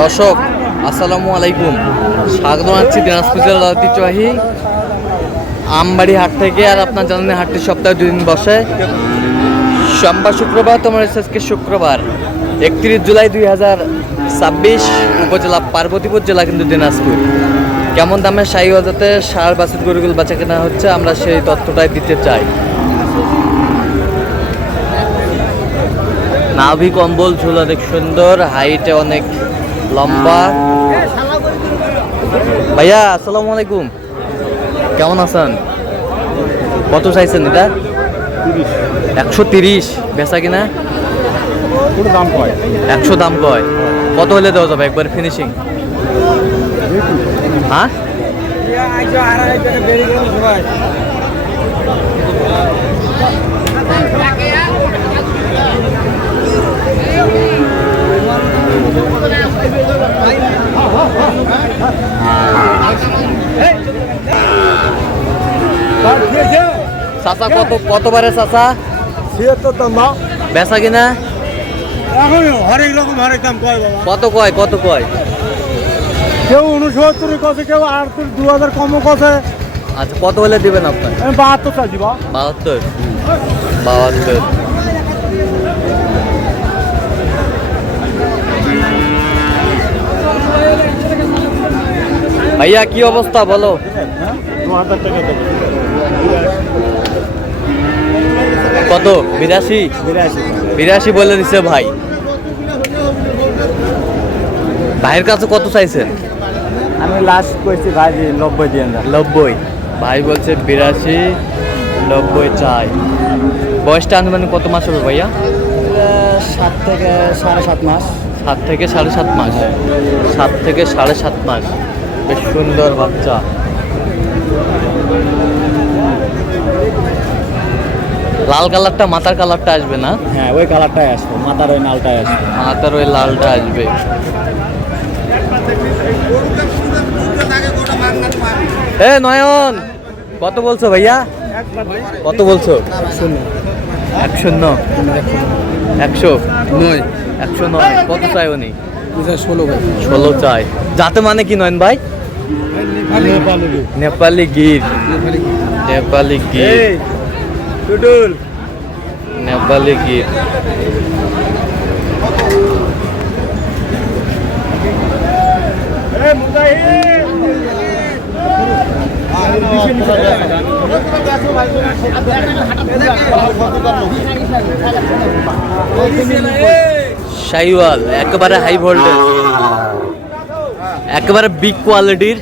দর্শক আসসালামু আলাইকুম, স্বাগত জানাচ্ছি দিনাজপুর জেলার ঐতিহ্যবাহী আমবাড়ি হাট থেকে। আর আপনার জানেন হাটটি সপ্তাহে 2 দিন বসে, সোমবার শুক্রবার। তোমার আজকে শুক্রবার 31 জুলাই 2026, উপজেলা পার্বতীপুর, জেলা কিন্তু দিনাজপুর। কেমন দামে শাহিওয়াল জাতের ষাঁড় বাছুর গরুগুলো বেচা কেনা হচ্ছে, আমরা সেই তথ্যটাই দিতে চাই। নাভি কম্বল ঝোলা অনেক সুন্দর, হাইটে অনেক লম্বা। ভাইয়া আসসালামু আলাইকুম, কেমন আছেন? কত চাইছেন এটা? 130 বেচা কিনা? 100 দাম কয়। কত হলে দেওয়া যাবে একবার ফিনিশিং? হ্যাঁ, চাচা কতবারে চাচা? 76 দাম দাও। বেচা কিনা? এখন হরেক রকম হরেক দাম কয় বাবা। কত কয়? কেউ 69 কছে, কেউ 38, 2000 কমও কছে। আচ্ছা, কত হলে দিবেন আপনার? আমি 72 চাইছি বা। 72। ভাইয়া কি অবস্থা বলো? 2000 টাকা দেবো। কত? 82 বলে দিছে ভাই। ভাইয়ের কাছে কত চাইছেন? আমি লাস্ট কইছি ভাই 90 দিয়ে না। 90। ভাই বলছে 82-90 চাই। বয়সটা আনুমানিক কত মাস হবে ভাইয়া? 7 থেকে 7.5 মাস। 7 থেকে 7.5 মাস। 7 থেকে 7.5 মাস। বেশ সুন্দর বাচ্চা। লাল কালারটা, মাথার কালারটা আসবে না? হ্যাঁ, ওই কালারটাই আসবে, মাথার ওই লালটাই আসবে। মাথার ওই লালটা আসবে। এ নয়ন, কত বলছো ভাইয়া? কত বলছো? 109। 109। কত চাই উনি? 16 চাই। যাতে মানে কি নয়ন ভাই? নেপালি গির। নেপালি গির। নেপালি গির। শাহিওয়াল একেবারে হাই ভোল্টেজ, একেবারে বিগ কোয়ালিটির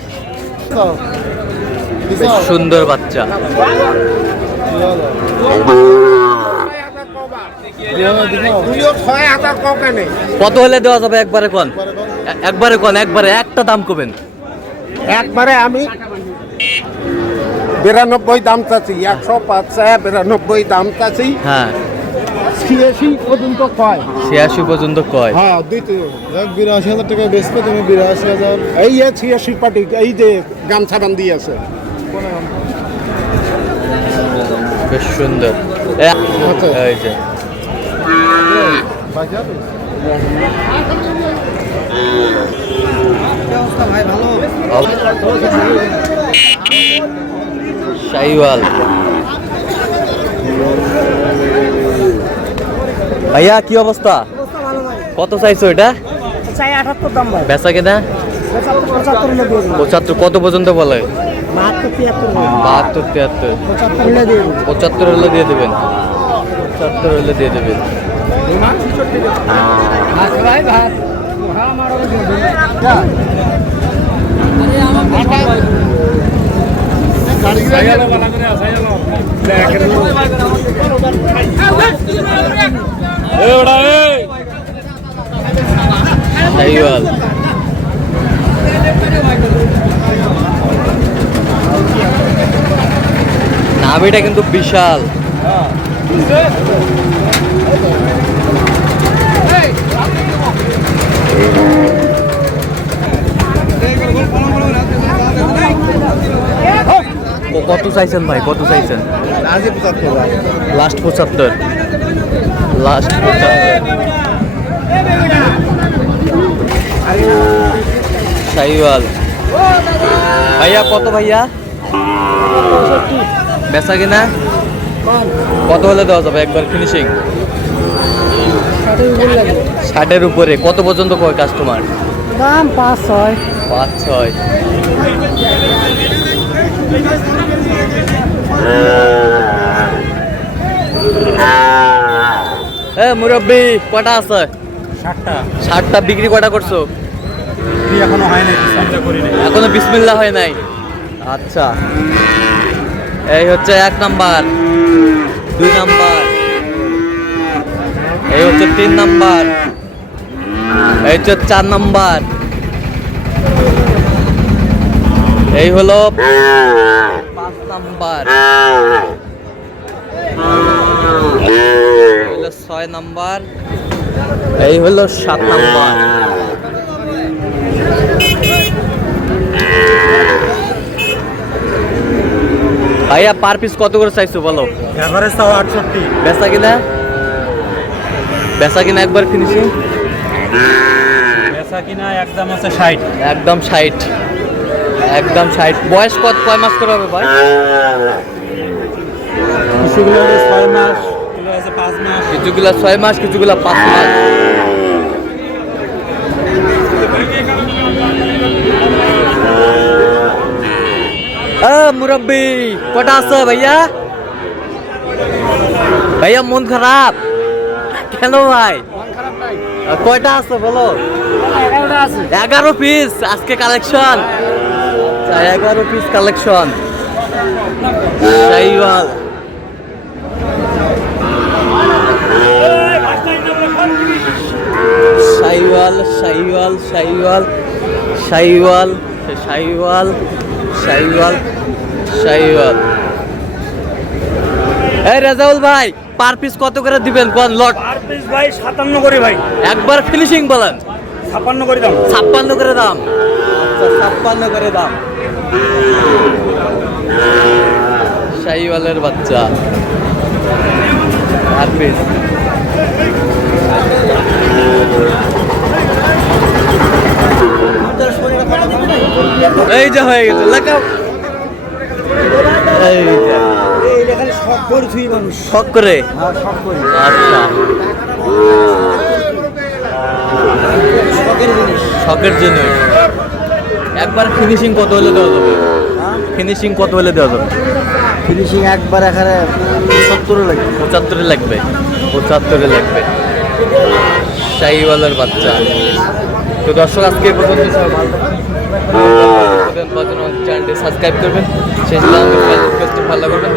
সুন্দর বাচ্চা। কত হলে দেওয়া যাবে একবারে কোন? একবারে একটা দাম কবেন? একবারে আমি 92 দাম চাচ্ছি। 105 দাম চাচ্ছি। হ্যাঁ, 86 পর্যন্ত কয়। 86 পর্যন্ত কয়। হ্যাঁ, 82,000 টাকা বেচবে তুমি। 82,000 এই 86 পাটি। এই যে গামছা বান্ধি আছে, বেশ সুন্দর। এই যে শাহিওয়াল। ভাইয়া কি অবস্থা? কত চাইছো এটা? 78 দাম ভাই। বেচা কেনা? 75। কত পর্যন্ত বলে? 72, 73। 75 হলে দিয়ে দেবেন। 75 হলে দিয়ে দেবেন। শাহিওয়াল। নাভিটা কিন্তু বিশাল। কত চাইছেন ভাই, কত চাইছেন? লাস্ট 75। লাস্ট 75। শাহিওয়াল। ভাইয়া কত ভাইয়া? বেচা কিনা কত হলে দেওয়া যাবে একবার ফিনিশিং? 60-এর উপরে। কত পর্যন্ত কয় কাস্টমার? দাম 5-6। 5-6। মুরব্বী কটা আছে? 60টা। বিক্রি কটা করছো? এখনো হয় নাই, বিসমিল্লাহ করি নাই। এখনো বিসমিল্লাহ হয় নাই। আচ্ছা, এই হচ্ছে 1 নাম্বার, 2 নাম্বার, এই হচ্ছে 3 নাম্বার, এই হচ্ছে 4 নাম্বার, এই হলো 5 নাম্বার, এই হলো 6 নাম্বার, এই হলো 7 নাম্বার। ভাইয়া পার পিস কত করে চাইছো বলো? এভারেজ তাও 68। বেচা কিনা? বেচা কিনা একবার ফিনিশিং? বেচা কিনা একদম আছে 60। একদম 60। একদম 60। বয়স কয় মাস করে হবে ভাই? কিছুগুলো 6 মাস, কিছুগুলো আছে 5 মাস। কিছুগুলা 6 মাস, কিছুগুলা 5 মাস। মুরব্বী কটা আছে ভাইয়া? ভাইয়া মন খারাপ কেন ভাই? কয়টা আছে বলো? 11 পিস আজকে collection. 11 piece collection. Sahiwal. Sahiwal, Sahiwal, Sahiwal, Sahiwal, Sahiwal, Sahiwal, Sahiwal. এই রেজাউল ভাই পার পিস কত করে দিবেন কোন লট? পার পিস ভাই 57 করে ভাই। একবার ফিনিশিং বলেন। 56 করে দাম। 56 করে দাম। আচ্ছা 56 করে দাম। শাহিওয়ালের বাচ্চা পার পিস। এই যে হয়ে গেছে লাগাও। এই যে এখানে শখ করছি মানুষ। শখ করে। হ্যাঁ, শখ করি। আচ্ছা শখের জিনিস। শখের জিনিস। একবার ফিনিশিং কত হলে দেওয়া যাবে? ফিনিশিং কত হলে দেওয়া যাবে? ফিনিশিং একবার এখানে 70 লাগে। 75 লাগবে। 75 লাগবে। শাহিওয়ালের বাচ্চা। তো দর্শক আজকে এই পর্যন্ত সবাই ভালো থাকবেন। চ্যানেলটি সাবস্ক্রাইব করবেন। শেষ ভালো করবেন।